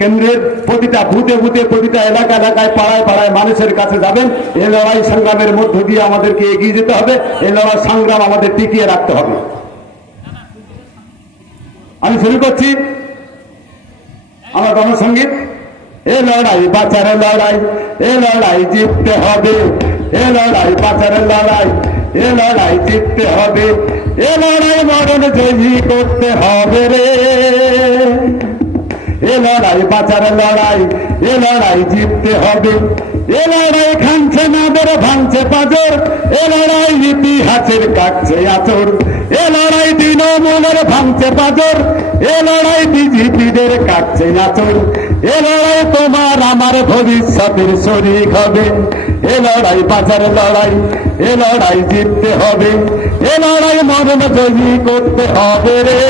কেন্দ্রের প্রতিটা বুথে বুথে, প্রতিটা এলাকা এলাকায়, পাড়ায় পাড়ায় মানুষের কাছে যাবেন। এই লড়াই সংগ্রামের মধ্য দিয়ে আমাদেরকে এগিয়ে যেতে হবে। এই লড়াই সংগ্রাম আমাদের টিকিয়ে রাখতে হবে। আমি শুরু করছি আমার গণসঙ্গীত। এ লড়াই বাঁচার লড়াই, এ লড়াই জিততে হবে, এ লড়াই বাঁচার লড়াই, এ লড়াই জিততে হবে, এ লড়াই মরণ জয়ী করতে হবে রে। এ লড়াই বাঁচার লড়াই, এ লড়াই জিততে হবে, এ লড়াই খানছে নাদের ভাঙছে পাজর, এ লড়াই ইতিহাসের কাটছে আচর, এ লড়াই তৃণমূলের ভাঙছে পাজর, এ লড়াই বিজেপিদের কাটছে আচর, এ লড়াই তোমার আমার ভবিষ্যতের শরিক হবে। এ লড়াই বাঁচার লড়াই, এ লড়াই জিততে হবে, এ লড়াই মরণ জয়ী করতে হবে রে।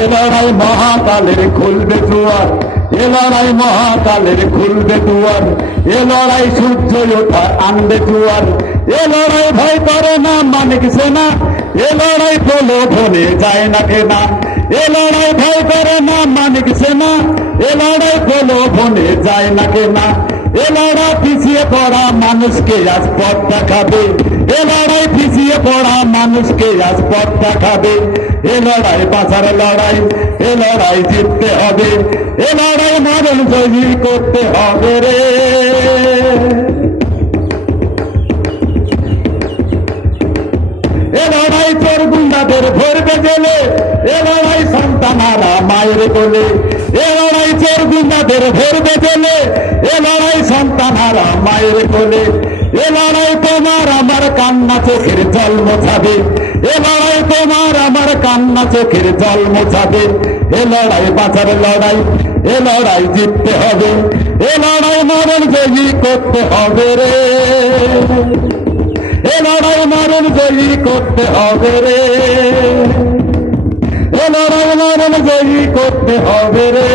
এ লড়াই মহাকালের খুলবে দুয়ার, এ লড়াই মহাকালের খুলবে দুয়ার, এ লড়াই সূর্য ওঠা আনবে জোয়ার, এ লড়াই ভয় করে না মানিক সেনা, এ লড়াই প্রলোভনে যায় না কেনা, এ লড়াই ভয় করে না মানিক সেনা, এ লড়াই প্রলোভনে যায় না কেনা, এ লড়াই পিছিয়ে পড়া মানুষকে আজ পথ দেখাবে, এ লড়াই পিছিয়ে পড়া মানুষকে আজ পথ দেখাবে। এ লড়াই বাঁচার লড়াই, এ লড়াই জিততে হবে, এ লড়াই মরণ জয়ী করতে হবে রে। এ লড়াই চোর গুন্ডাদের ভরবে জেলে, এ লড়াই সন্তানারা মায়ের কোলে, এ লড়াই চোর গুন্ডাদের ভরবে জেলে, এ লড়াই সন্তানারা মায়ের কোলে, এ লড়াই তোমার আমার কান্না চোখের জল মোছাবে, এ লড়াই তোমার আমার কান্না চোখের জল মোছাবে। এ লড়াই বাঁচার লড়াই, এ লড়াই জিততে হবে, এ লড়াই মরণ জয়ী করতে হবে রে। এ লড়াই মরণ জয়ী করতে হবে রে, এ লড়াই মরণ জয়ী করতে হবে রে।